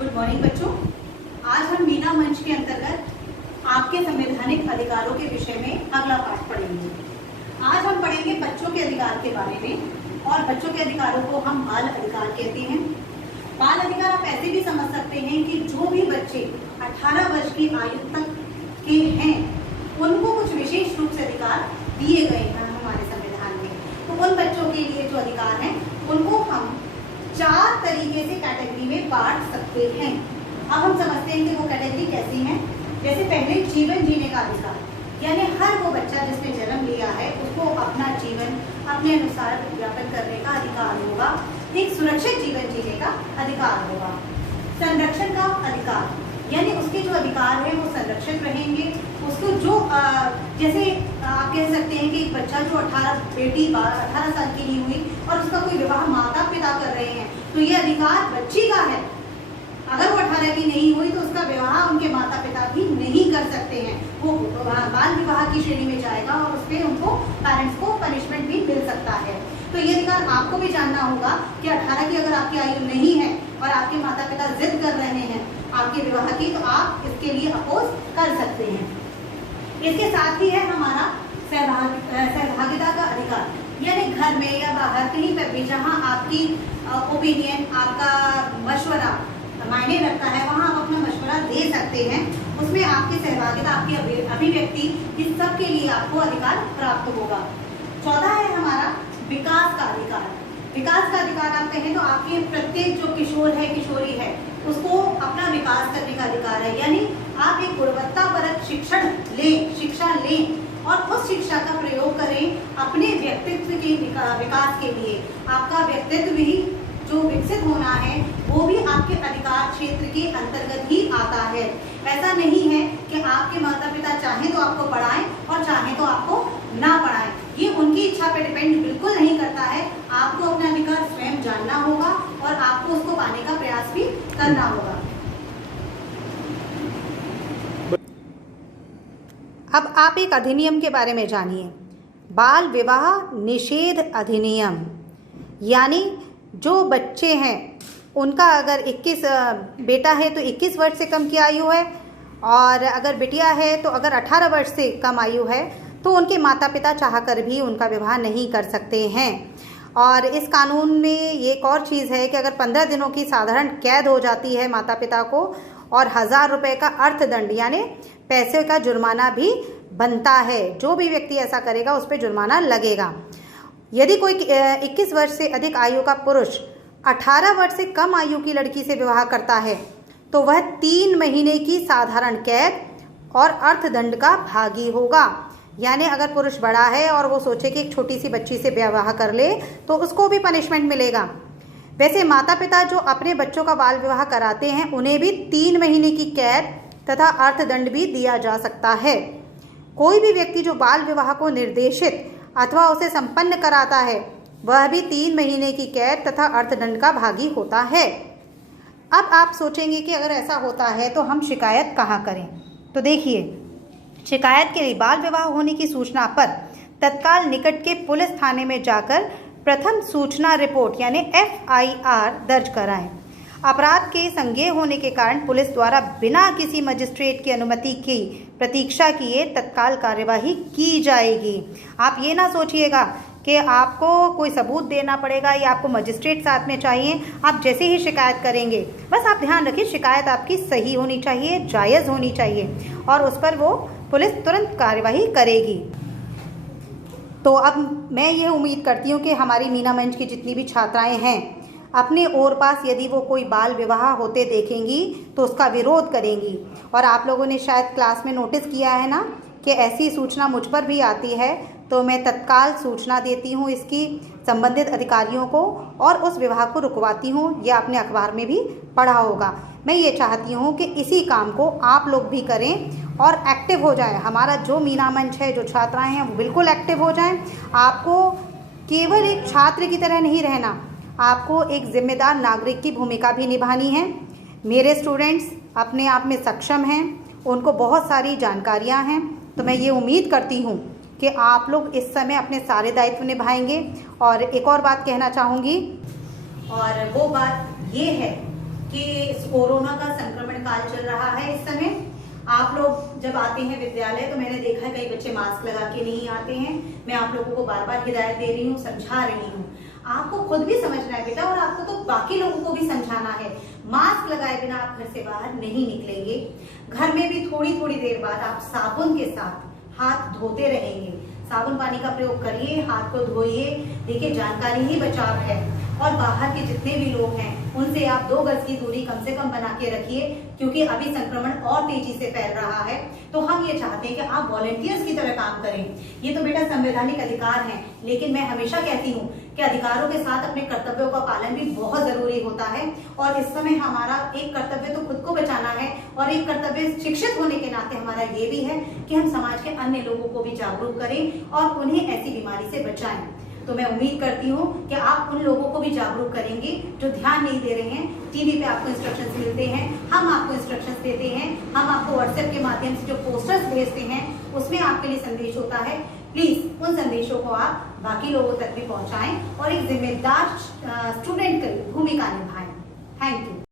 Good morning बच्चों। आज हम मीना मंच के अंतर्गत आपके संवैधानिक अधिकारों के विषय में अगला पाठ पढ़ेंगे। आज हम पढ़ेंगे बच्चों के अधिकार के बारे में, और बच्चों के अधिकारों को हम बाल अधिकार कहते हैं। बाल अधिकार आप ऐसे भी समझ सकते हैं कि जो भी बच्चे 18 वर्ष की आयु तक के हैं उनको कुछ विशेष रूप से अधिकार दिए गए हैं हमारे संविधान में। तो उन बच्चों के लिए जो अधिकार हैं उनको हम 4 तरीके से कैटेगरी में बांट सकते हैं। अब हम समझते हैं कि वो कैटेगरी कैसी है। जैसे पहले जीवन जीने का अधिकार, यानी हर वो बच्चा जिसने जन्म लिया है उसको अपना जीवन अपने अनुसार व्यापन करने का अधिकार होगा। एक सुरक्षित जीवन जीने का अधिकार होगा। संरक्षण का अधिकार, यानी उसके जो अधिकार है वो संरक्षित रहेंगे। उसको जो जैसे आप कह सकते हैं कि एक बच्चा जो 18 साल की नहीं हुई और उसका कोई विवाह माता पिता कर रहे हैं, तो ये अधिकार बच्ची का है। अगर वो 18 की नहीं हुई तो उसका विवाह उनके माता पिता भी नहीं कर सकते हैं, वो बाल विवाह की श्रेणी में जाएगा और उसमें उनको पेरेंट्स को पनिशमेंट भी मिल सकता है। तो ये अधिकार आपको भी जानना होगा कि 18 की अगर आपकी आयु नहीं है और आपके माता पिता जिद कर रहे हैं आपके विवाह की, तो आप इसके लिए अपोज कर सकते हैं। इसके साथ ही है हमारा सहभागिता का अधिकार, यानी घर में या बाहर कहीं पर भी जहां आपकी ओपिनियन, आपका मशवरा मायने रखता है, वहां आप अपना मशवरा दे सकते हैं। उसमें आपकी सहभागिता, आपकी अभिव्यक्ति, इस सब के लिए आपको अधिकार प्राप्त होगा। 14 है हमारा विकास का अधिकार। विकास का अधिकार आप कहें तो आपके प्रत्येक जो किशोर है, किशोरी है, उसको अपना विकास करने का अधिकार है। यानी आप एक गुणवत्तापरक शिक्षा लें और उस शिक्षा का प्रयोग करें अपने व्यक्तित्व के विकास के लिए। आपका व्यक्तित्व भी जो विकसित होना है वो भी आपके अधिकार क्षेत्र के अंतर्गत ही आता है। ऐसा नहीं है कि आपके माता पिता चाहें तो आपको पढ़ाएं और चाहें तो आपको ना पढ़ाएं। ये उनकी इच्छा पे डिपेंड बिल्कुल नहीं करता है। आपको अपना अधिकार स्वयं जानना होगा और आपको उसको पाने का प्रयास भी करना होगा। अब आप एक अधिनियम के बारे में जानिए, बाल विवाह निषेध अधिनियम। यानी जो बच्चे हैं उनका अगर 21 बेटा है तो 21 वर्ष से कम की आयु है, और अगर बिटिया है तो अगर 18 वर्ष से कम आयु है तो उनके माता पिता चाहकर भी उनका विवाह नहीं कर सकते हैं। और इस कानून में एक और चीज़ है कि अगर 15 दिनों की साधारण कैद हो जाती है माता पिता को और 1000 रुपये का अर्थदंड यानी पैसे का जुर्माना भी बनता है। जो भी व्यक्ति ऐसा करेगा उस पर जुर्माना लगेगा। यदि कोई 21 वर्ष से अधिक आयु का पुरुष 18 वर्ष से कम आयु की लड़की से विवाह करता है तो वह 3 महीने की साधारण कैद और अर्थदंड का भागी होगा। यानी अगर पुरुष बड़ा है और वो सोचे कि एक छोटी सी बच्ची से विवाह कर ले तो उसको भी पनिशमेंट मिलेगा। वैसे माता पिता जो अपने बच्चों का बाल विवाह कराते हैं उन्हें भी 3 महीने की कैद तथा अर्थदंड भी दिया जा सकता है। कोई भी व्यक्ति जो बाल विवाह को निर्देशित अथवा उसे संपन्न कराता है वह भी 3 महीने की कैद तथा अर्थदंड का भागी होता है। अब आप सोचेंगे कि अगर ऐसा होता है तो हम शिकायत कहाँ करें। तो देखिए, शिकायत के लिए बाल विवाह होने की सूचना पर तत्काल निकट के पुलिस थाने में जाकर प्रथम सूचना रिपोर्ट यानी FIR दर्ज कराएं। अपराध के संज्ञेय होने के कारण पुलिस द्वारा बिना किसी मजिस्ट्रेट की अनुमति की प्रतीक्षा किए तत्काल कार्यवाही की जाएगी। आप ये ना सोचिएगा कि आपको कोई सबूत देना पड़ेगा या आपको मजिस्ट्रेट साथ में चाहिए। आप जैसे ही शिकायत करेंगे, बस आप ध्यान रखिए शिकायत आपकी सही होनी चाहिए, जायज़ होनी चाहिए, और उस पर वो पुलिस तुरंत कार्यवाही करेगी। तो अब मैं ये उम्मीद करती हूँ कि हमारी मीना मंच की जितनी भी छात्राएँ हैं अपने और पास यदि वो कोई बाल विवाह होते देखेंगी तो उसका विरोध करेंगी। और आप लोगों ने शायद क्लास में नोटिस किया है ना कि ऐसी सूचना मुझ पर भी आती है, तो मैं तत्काल सूचना देती हूँ इसकी संबंधित अधिकारियों को और उस विवाह को रुकवाती हूँ। यह आपने अखबार में भी पढ़ा होगा। मैं ये चाहती हूँ कि इसी काम को आप लोग भी करें और एक्टिव हो जाएं। हमारा जो मीना मंच है, जो छात्राएँ हैं वो बिल्कुल एक्टिव हो जाएं। आपको केवल एक छात्र की तरह नहीं रहना, आपको एक जिम्मेदार नागरिक की भूमिका भी निभानी है। मेरे स्टूडेंट्स अपने आप में सक्षम हैं, उनको बहुत सारी जानकारियां हैं, तो मैं ये उम्मीद करती हूँ कि आप लोग इस समय अपने सारे दायित्व निभाएंगे। और एक और बात कहना चाहूँगी, और वो बात ये है कि इस कोरोना का संक्रमण काल चल रहा है इस समय। आप लोग जब आते हैं विद्यालय तो मैंने देखा है कई बच्चे मास्क लगा के नहीं आते हैं। मैं आप लोगों को बार बार हिदायत दे रही हूँ, समझा रही हूँ। आपको खुद भी समझना है बेटा, और आपको तो बाकी लोगों को भी समझाना है। मास्क लगाए बिना आप घर से बाहर नहीं निकलेंगे। घर में भी थोड़ी थोड़ी देर बाद आप साबुन के साथ हाथ धोते रहेंगे। साबुन पानी का प्रयोग करिए, हाथ को धोइए। देखिए, जानकारी ही बचाव है। और बाहर के जितने भी लोग हैं उनसे आप 2 गज की दूरी कम से कम बना के रखिए, क्योंकि अभी संक्रमण और तेजी से फैल रहा है। तो हम ये चाहते हैं कि आप वॉलंटियर्स की तरह काम करें। ये तो बेटा संवैधानिक अधिकार है, लेकिन मैं हमेशा कहती हूँ कि अधिकारों के साथ अपने कर्तव्यों का पालन भी बहुत जरूरी होता है। और इस समय हमारा एक कर्तव्य तो खुद को बचाना है, और एक कर्तव्य शिक्षित होने के नाते हमारा ये भी है कि हम समाज के अन्य लोगों को भी जागरूक करें और उन्हें ऐसी बीमारी से बचाएं। तो मैं उम्मीद करती हूँ कि आप उन लोगों को भी जागरूक करेंगे जो ध्यान नहीं दे रहे हैं। टीवी पे आपको इंस्ट्रक्शंस मिलते हैं, हम आपको इंस्ट्रक्शंस देते हैं, हम आपको व्हाट्सएप के माध्यम से जो पोस्टर्स भेजते हैं उसमें आपके लिए संदेश होता है। प्लीज उन संदेशों को आप बाकी लोगों तक भी पहुंचाएं और एक जिम्मेदार स्टूडेंट की भूमिका निभाएं। Thank you.